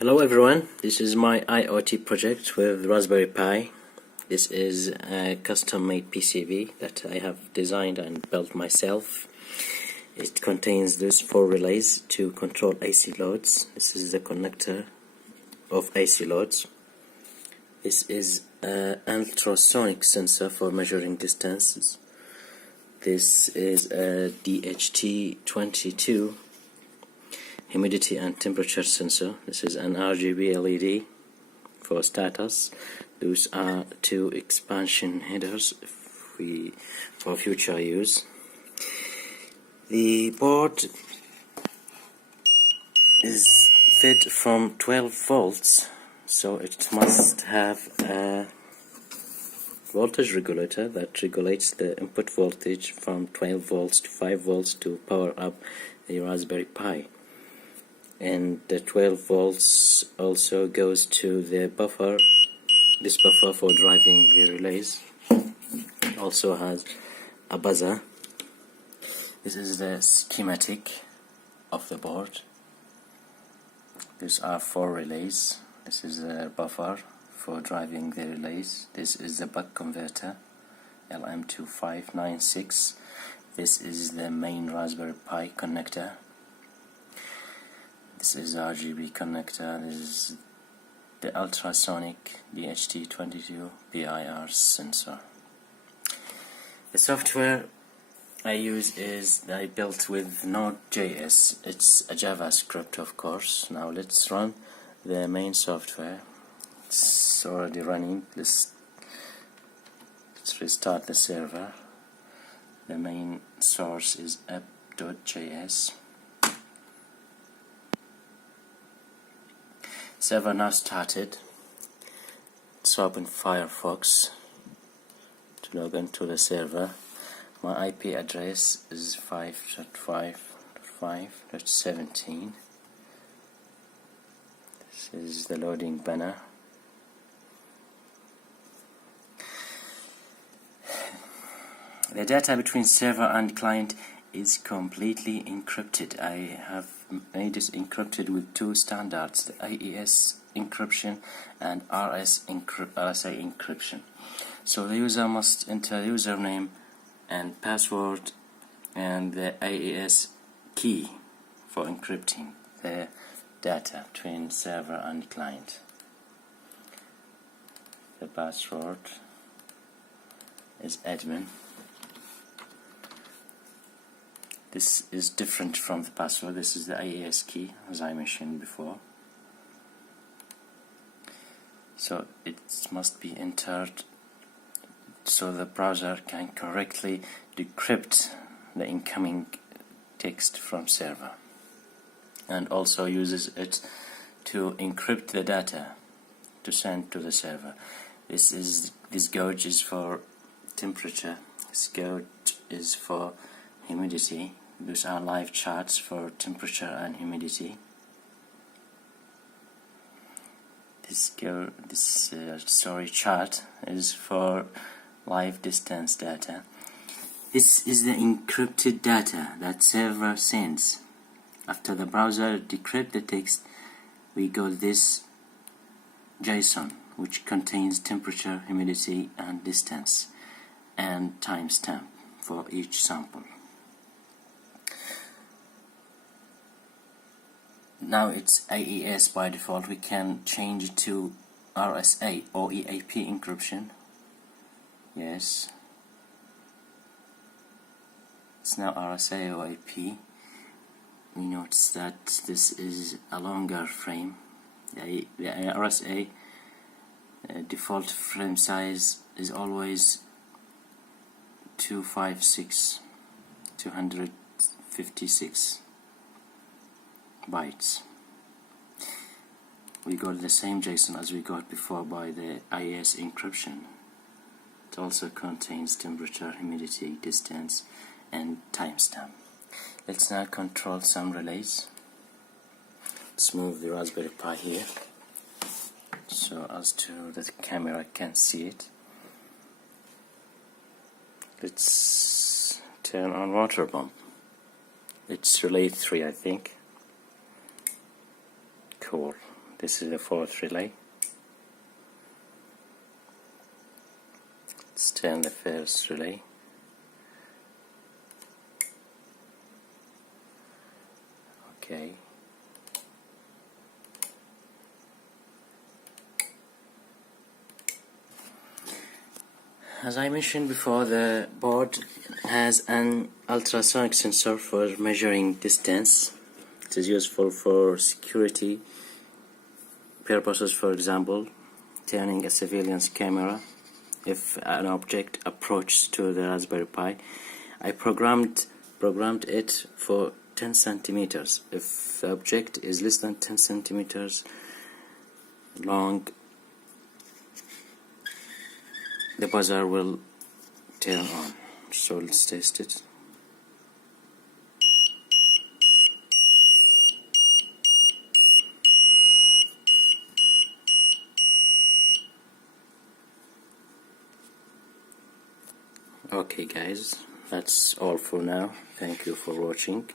Hello everyone, this is my IoT project with Raspberry Pi. This is a custom-made PCB that I have designed and built myself. It contains these 4 relays to control AC loads. This is the connector of AC loads. This is an ultrasonic sensor for measuring distances. This is a DHT22 humidity and temperature sensor. This is an RGB LED for status. Those are 2 expansion headers for future use. The board is fed from 12 volts, so it must have a voltage regulator that regulates the input voltage from 12 volts to 5 volts to power up the Raspberry Pi. And the 12 volts also goes to the buffer, this buffer for driving the relays. It also has a buzzer. This is the schematic of the board. These are 4 relays. This is a buffer for driving the relays. This is the buck converter LM2596. This is the main Raspberry Pi connector. This is RGB connector. This is the ultrasonic DHT22 PIR sensor. The software I use is I built with nodeJS. It's a JavaScript, of course. Now let's run the main software. It's already running. Let's restart the server. The main source is app.js. Server now started. Let's open Firefox to log into the server. My IP address is 5.5.5.17. This is the loading banner. The data between server and client is completely encrypted. I have made it encrypted with 2 standards, the AES encryption and RSA encryption. So the user must enter username and password and the AES key for encrypting the data between server and client. The password is admin. This is different from the password. This is the AES key, as I mentioned before. So it must be entered so the browser can correctly decrypt the incoming text from server, and also uses it to encrypt the data to send to the server. This gauge is for temperature. This gauge is for humidity. These are live charts for temperature and humidity. This chart is for live distance data. This is the encrypted data that server sends. After the browser decrypts the text, we got this JSON, which contains temperature, humidity, and distance, and timestamp for each sample. Now it's AES by default. We can change it to RSA or EAP encryption. Yes, it's now RSA or EAP. We notice that this is a longer frame. The RSA default frame size is always 256 bytes. We got the same JSON as we got before by the AES encryption. It also contains temperature, humidity, distance, and timestamp. Let's now control some relays. Let's move the Raspberry Pi here so as to the camera can see it. Let's turn on water pump. It's relay 3, I think. Cool. This is the fourth relay. Let's turn the first relay. Okay. As I mentioned before, the board has an ultrasonic sensor for measuring distance. It is useful for security purposes, for example, turning a civilian's camera if an object approaches to the Raspberry Pi. I programmed it for 10 centimeters. If the object is less than 10 centimeters long, the buzzer will turn on. So let's test it. Okay guys, that's all for now. Thank you for watching.